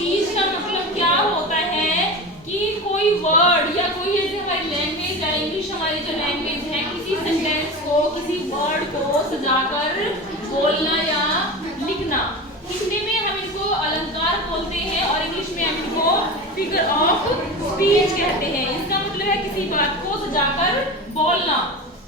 Speech का मतलब क्या होता है कि कोई वर्ड या कोई जैसे हमारी लैंग्वेज है, इंग्लिश हमारी जो लैंग्वेज है, किसी सेंटेंस को, किसी वर्ड को सजाकर बोलना या लिखना। हिंदी में हम इनको अलंकार बोलते हैं और इंग्लिश में हम इनको फिगर ऑफ स्पीच कहते हैं। इसका मतलब है किसी बात को सजाकर बोलना,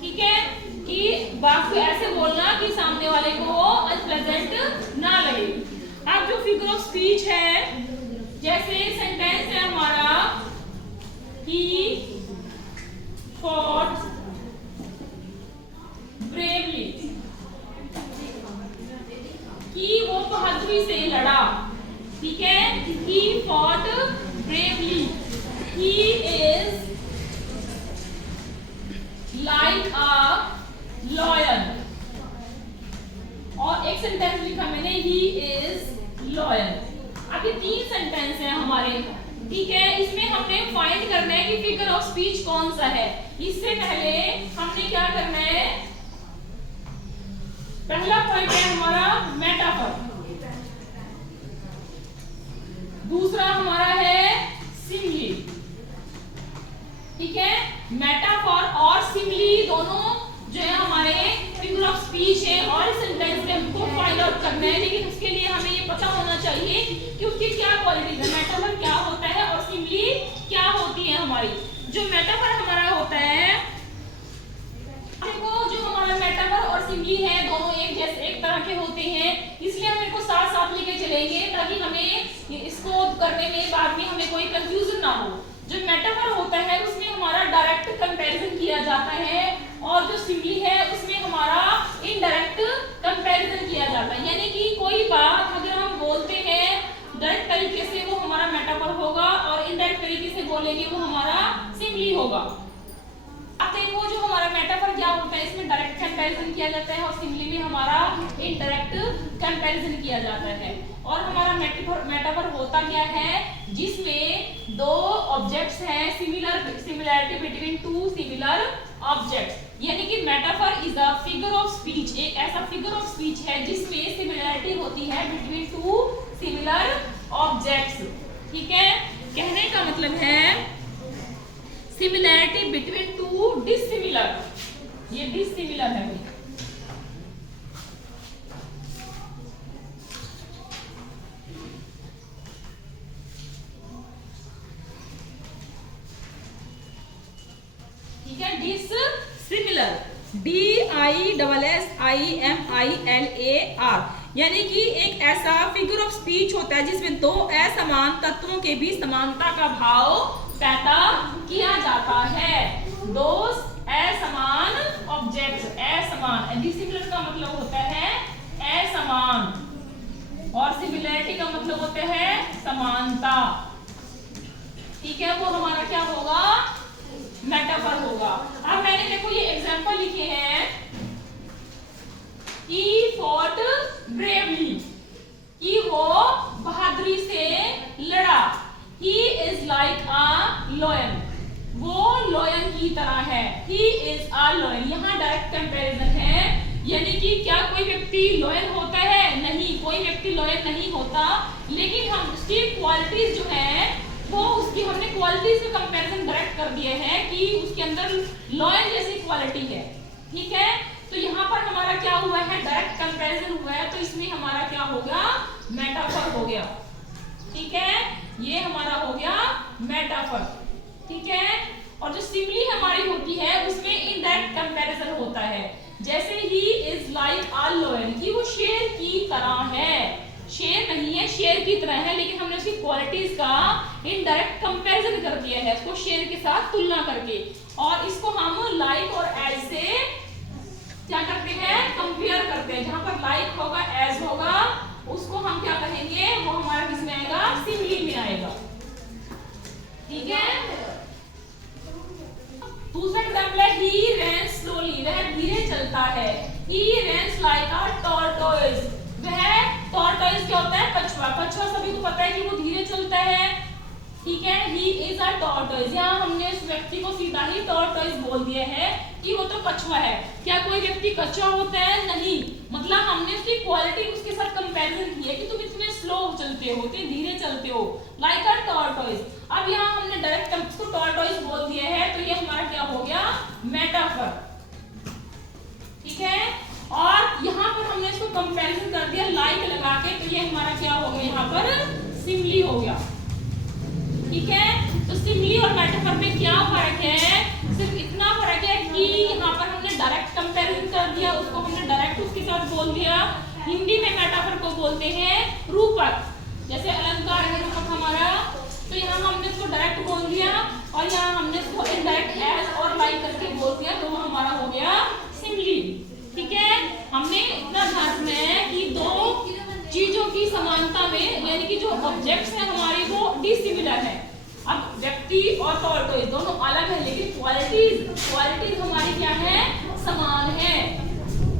ठीक है, कि बात को ऐसे बोलना कि सामने वाले को वो अनप्लेजेंट ना लगे। अब जो फिगर ऑफ स्पीच है, जैसे सेंटेंस है हमारा he fought bravely, कि वो बहादुरी से लड़ा, ठीक है, he fought bravely, he is like a lion। और एक सेंटेंस लिखा मैंने he is lion। अब ये 3 सेंटेंस हैं हमारे, ठीक है। इसमें हमने फाइंड करना है कि फिगर ऑफ स्पीच कौन सा है। इससे पहले हमने क्या करना है, पहला पॉइंट है हमारा मेटाफर, दूसरा हमारा है सिमिली, ठीक है। मेटाफर और सिमिली दोनों जो है हमारे फिगर ऑफ स्पीच है और सेंटेंस में हमको फाइंड आउट करना है, लेकिन उसके लिए हमें ये पता होना चाहिए कि उसकी क्या क्वालिटीज है, मेटाफर क्या होता है और सिमिली क्या होती है हमारी। जो मेटाफर हमारा होता है, देखो जो हमारा मेटाफर और सिमिली है दोनों एक जैसे एक तरह के होते हैं, इसलिए हम इनको साथ साथ लेके चलेंगे ताकि हमें इसको करने में बाद में हमें कोई कंफ्यूजन ना हो। जो मेटाफर होता है उसमें हमारा डायरेक्ट कंपैरिजन किया जाता है और जो सिमिली है उसमें हमारा इनडायरेक्ट कंपैरिजन किया जाता है। यानी कि कोई बात अगर हम बोलते हैं डायरेक्ट तरीके से वो हमारा मेटाफर होगा और इनडायरेक्ट तरीके से बोलेंगे वो हमारा सिमिली होगा। अब देखो जो हमारा मेटाफर क्या होता है, इसमें डायरेक्ट कंपैरिजन किया जाता है और सिमिली में हमारा इनडायरेक्ट कंपैरिजन किया जाता है। और हमारा मेटाफर होता क्या है, जिसमें 2 ऑब्जेक्ट्स हैं, सिमिलरिटी बिटवीन 2 सिमिलर ऑब्जेक्ट्स। यानी कि metaphor is a figure of speech, एक ऐसा फिगर ऑफ स्पीच है जिसमें सिमिलरिटी होती है बिटवीन 2 सिमिलर ऑब्जेक्ट्स, ठीक है। कहने का मतलब है सिमिलरिटी बिटवीन 2 डिसिमिलर, ये डिसिमिलर है भाई, ठीक है, डिसिमिलर, DISSIMILAR। यानी कि एक ऐसा फिगर ऑफ स्पीच होता है जिसमें 2 असमान तत्वों के बीच समानता का भाव पैदा किया जाता है। 2 असमान ऑब्जेक्ट्स, असमान, डिसिमिलर का मतलब होता है असमान और सिमिलरिटी का मतलब होता है समानता, ठीक है। वो हमारा क्या होगा, मेटाफर होगा। अब मैंने देखो ये एग्जांपल लिखे हैं, he fought bravely, कि वो बहादुरी से लड़ा, he is like a lion, वो lion की तरह है, he is a lion। यहाँ डायरेक्ट कंपैरिजन है, यानी कि क्या कोई व्यक्ति lion होता है, नहीं, कोई व्यक्ति lion नहीं होता, लेकिन हम उसकी क्वालिटीज जो है वो उसकी हमने क्वालिटीज में कंपैरिजन डायरेक्ट कर दिए हैं कि उसके अंदर लॉयन जैसी क्वालिटी है, ठीक है। तो यहाँ पर हमारा क्या हुआ है, डायरेक्ट कंपैरिजन हुआ है, तो इसमें हमारा क्या हो गया, मेटाफर हो गया, ठीक है। ये हमारा हो गया मेटाफर, ठीक है। और जो सिमिली हमारी होती है उसमें इनडायरेक्ट कंपैरिजन होता है, जैसे he is like a lion, कि वो शेर की तरह है, शेर नहीं है, शेर की तरह है, लेकिन हमने उसकी क्वालिटीज का इनडायरेक्ट कंपैरिजन कर दिया है, उसको शेर के साथ तुलना करके, और इसको हम लाइक और एज से क्या करते हैं, कंपेयर करते हैं। जहां पर लाइक होगा, एज होगा, उसको हम क्या कहेंगे, वो हमारा किसमें आएगा, सिमिली में आएगा, ठीक है। दूसरा एग्जांपल है he ran slowly, वह धीरे चलता है, he runs like a tortoise, वह टॉर्टोइज क्या होता है, कछुआ, कछुआ सभी को पता है कि वो धीरे चलता है, ठीक है। he is a tortoise, यहाँ हमने उस व्यक्ति को सीधा ही टॉर्टोइज बोल दिया है, कि वो तो कछुआ है। क्या कोई व्यक्ति कछुआ होता है? नहीं। मतलब हमने उसकी क्वालिटी उसके साथ कंपैरिजन की है कि तुम इतने स्लो चलते हो, इतने धीरे चलते हो, लाइक अ टॉर्टोइस। अब यहाँ हमने डायरेक्ट उसको टॉर्टोइस बोल दिया है, तो ये हमारा क्या हो गया? मेटाफर। ठीक है, और यहाँ पर हमने इसको कंपैरिजन कर दिया लाइक लगा के, तो ये हमारा क्या हो गया? यहाँ पर सिमिली हो गया। ठीक है, तो सिमिली और मेटाफर में क्या फर्क है? सिर्फ इतना फर्क है कि यहाँ पर हमने डायरेक्ट कंपैरिजन कर दिया, उसको हमने डायरेक्ट उसके साथ बोल दिया। हिंदी में मेटाफर को बोलते हैं रूपक, जैसे अलंकार है रूपक हमारा, तो यहाँ हमने इसको डायरेक्ट बोल दिया और यहाँ हमने इसको इनडायरेक्ट एज और लाइक करके बोल दिया, तो वो हमारा हो गया सिमिली। ठीक है, हमने इतना ध्यान रखना है कि दो चीजों की समानता में, यानी कि जो ऑब्जेक्ट्स हैं हमारे वो डिसिमिलर है। अब व्यक्ति और टॉर्टोइस दोनों अलग है, लेकिन क्वालिटीज हमारी क्या है? समान है।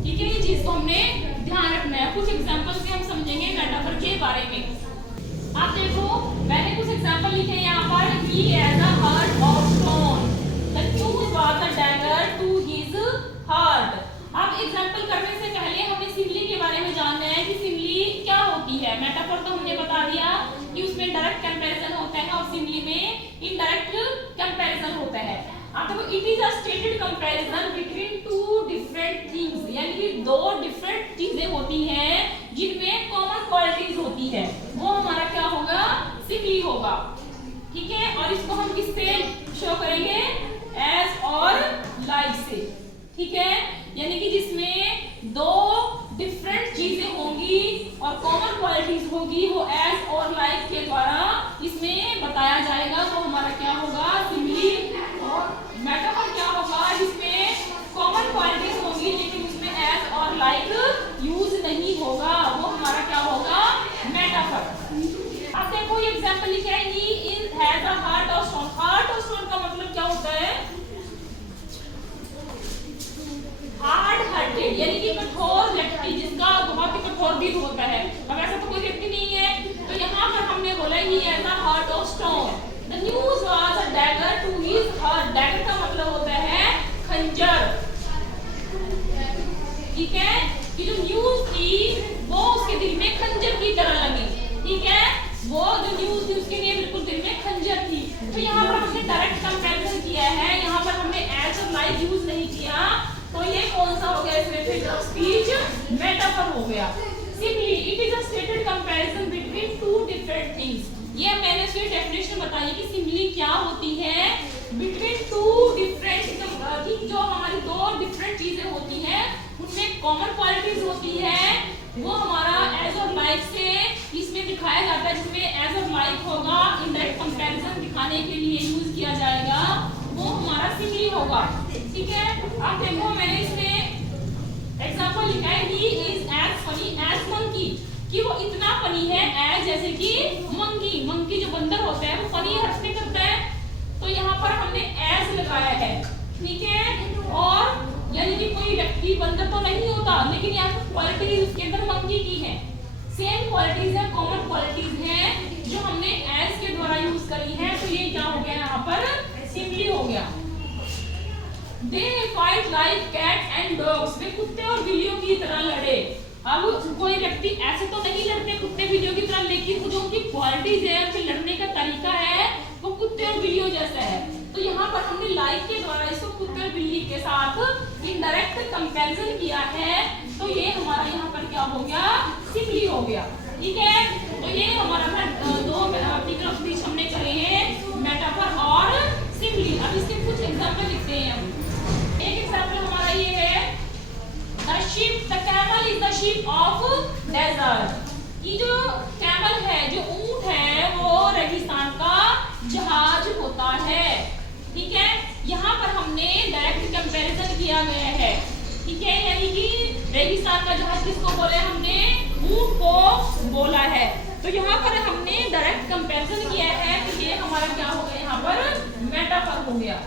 ठीक है, ये चीज को हमने ध्यान रखना है। कुछ एग्जांपल से हम समझेंगे मेटाफर के बारे में। आप देखो, मैंने कुछ एग्जांपल लिखे हैं यहाँ पर। He has a heart of stone. The news was a dagger to his heart. अब एग्जांपल करने से पहले हमें सिमिली के बारे में जानना है कि सिमिली क्या होती है। मेटाफर तो हमने बता दिया कि उसमें डायरेक्ट कंपैरिजन होता है और सिमिली में इनडायरेक्ट कंपैरिजन होता है। अब देखो, it is a stated comparison between two different things, यानी कि दो डिफरेंट चीजें होती हैं जिनमें कॉमन क्वालिटीज होती है, वो हमारा क्या होगा? सिमिली होगा। ठीक है, और इसको हम किससे शो करेंगे? एज और लाइक से। ठीक है, यानी कि जिसमें दो डिफरेंट चीजें होंगी और कॉमन क्वालिटीज होगी, वो एज और लाइक के द्वारा इसमें बताया जाएगा, वो हमारा क्या होगा? सिमिली। और मेटाफर क्या होगा? जिसमें कॉमन क्वालिटीज होंगी लेकिन उसमें एज और लाइक यूज नहीं होगा, वो हमारा क्या होगा? मेटाफर। अब देखो, ये एग्जांपल लिखा है, ही has a heart of stone. Heart of stone का मतलब क्या होता है? हार्ड हार्टेड, यानी कि कठोर व्यक्ति, जिसका बहुत ही कठोर दिल होता है। अब ऐसा तो कोई व्यक्ति नहीं है, तो यहाँ पर हमने बोला he has a heart of stone. The news was a dagger to his heart. Dagger का मतलब होता है खंजर। ठीक है, कि जो न्यूज़ थी वो उसके दिल में खंजर की तरह लगी। ठीक है, वो जो न्यूज़ थी उसके लिए बिल्कुल दिल में खंजर थी। तो यहाँ पर हमने डायरेक्ट कंपैरिजन किया है, यहाँ पर हमने एज और लाइक यूज नहीं किया, तो ये कौन सा हो गया? इसमें फिगर ऑफ स्पीच मेटाफर हो गया। Simply it is a stated comparison between two different things. ये मैंने इसकी डेफिनेशन बताई कि सिंपली क्या होती है? बिटवीन टू डिफरेंट थिंग, जो हमारी दो डिफरेंट चीजें होती हैं उनमें कॉमन क्वालिटीज होती है, वो हमारा एज और लाइक से इसमें दिखाया जाता है, जिसमें एज और लाइक होगा, इनडायरेक्ट कंपैरिजन दिखाने के लिए यूज किया जाएगा, वो हमारा सिंपली होगा। ठीक है, अब देखो, मैंने इसमें एग्जांपल लिखा है, he is as funny as monkey, कि वो इतना फनी है एज जैसे कि मंकी। मंकी जो बंदर होता है वो फनी हरकतें करता है, तो यहाँ पर हमने एज लगाया है। ठीक है, और यानी कि कोई व्यक्ति बंदर तो नहीं होता, लेकिन यहाँ पर क्वालिटीज उसके अंदर मंकी की है। सेम क्वालिटीज है, कॉमन क्वालिटीज है जो हमने एज के द्वारा यूज करी है, तो ये क्या हो गया? यहाँ पर सिंपली हो गया। They fight like cat and dogs. वे कुत्ते और बिल्लियों की तरह लड़े। अब कोई व्यक्ति ऐसे तो नहीं लड़ते कुत्ते बिल्लियों की तरह, लेकिन जो उनकी क्वालिटीज है, उनके लड़ने का तरीका है, वो कुत्ते और बिल्लियों जैसा है। तो यहाँ पर हमने लाइक के द्वारा इसको कुत्ते और बिल्ली के साथ इनडायरेक्ट कंपैरिजन किया है, तो ये हमारा यहाँ पर क्या हो गया? सिंपली हो गया। ठीक है, तो ये हमारा दो फिगर ऑफ स्पीच हमने करे हैं, मेटाफर और सिंपली। अब इसके कुछ एग्जांपल लिखते हैं हम। एक एग्जांपल हमारा ये है, the sheep, the camel is the sheep of desert. ये जो कैमल है, जो ऊंट है, वो रेगिस्तान का जहाज होता है। ठीक है, यहाँ पर हमने डायरेक्ट कंपैरिजन किया गया है। ठीक है, यानी कि रेगिस्तान का जहाज किसको बोले? हमने ऊंट को बोला है, तो यहाँ पर हमने डायरेक्ट कंपैरिजन किया है, तो ये हमारा क्या हो गया? यहाँ पर मेटाफर हो गया।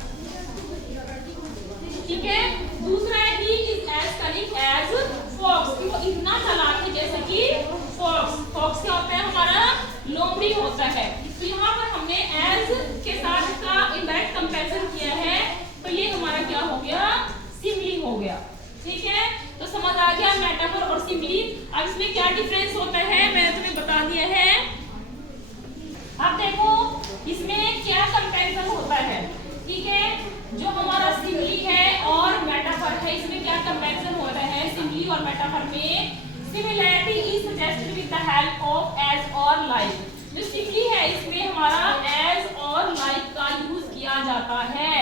ठीक है, दूसरा है, he is as cunning as fox, कि वो इतना चालाक है जैसे कि फॉक्स। फॉक्स क्या होता है? हमारा लोमड़ी होता है। तो यहाँ पर हमने एज के साथ इसका इनडायरेक्ट कंपैरिजन किया है, तो ये हमारा क्या हो गया? अब इसमें क्या डिफरेंस होता है मैंने तुम्हें बता दिया है। अब देखो इसमें क्या कंपैरिजन होता है, ठीक है। जो हमारा सिमिली है और मेटाफर है, इसमें क्या कंपैरिजन होता है सिमिली और मेटाफर में। Similarity is suggested with the help of as और लाइक। जो सिमिली है इसमें हमारा एज और लाइक का यूज किया जाता है,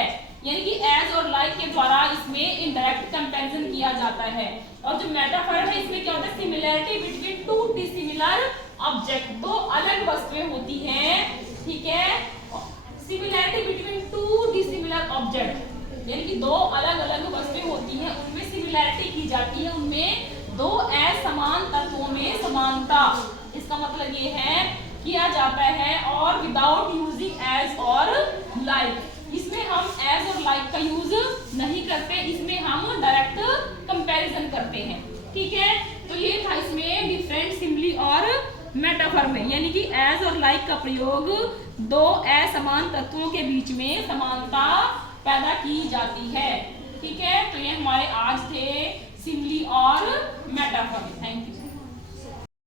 यानी कि एज और लाइक के द्वारा इसमें इनडायरेक्ट कंपैरिजन किया जाता है। और जो मेटाफर है इसमें क्या होता है similarity between two dissimilar object, दो अलग वस्तुएं होती हैं, ठीक है। Similarity between two dissimilar object, यानी कि दो अलग अलग वस्तुएं होती हैं उनमें सिमिलैरिटी की जाती है, उनमें दो असमान तत्वों में समानता, इसका मतलब ये है किया जाता है। और विदाउट यूजिंग एज और लाइक, इसमें हम एज और लाइक का यूज नहीं करते, इसमें हम डायरेक्ट कंपैरिजन करते हैं, ठीक है। तो ये था इसमें डिफरेंट सिमिली और मेटाफर में, यानी कि एज और लाइक का प्रयोग दो असमान तत्वों के बीच में समानता पैदा की जाती है, ठीक है। तो ये हमारे आज थे सिमिली और मेटाफर। Thank you.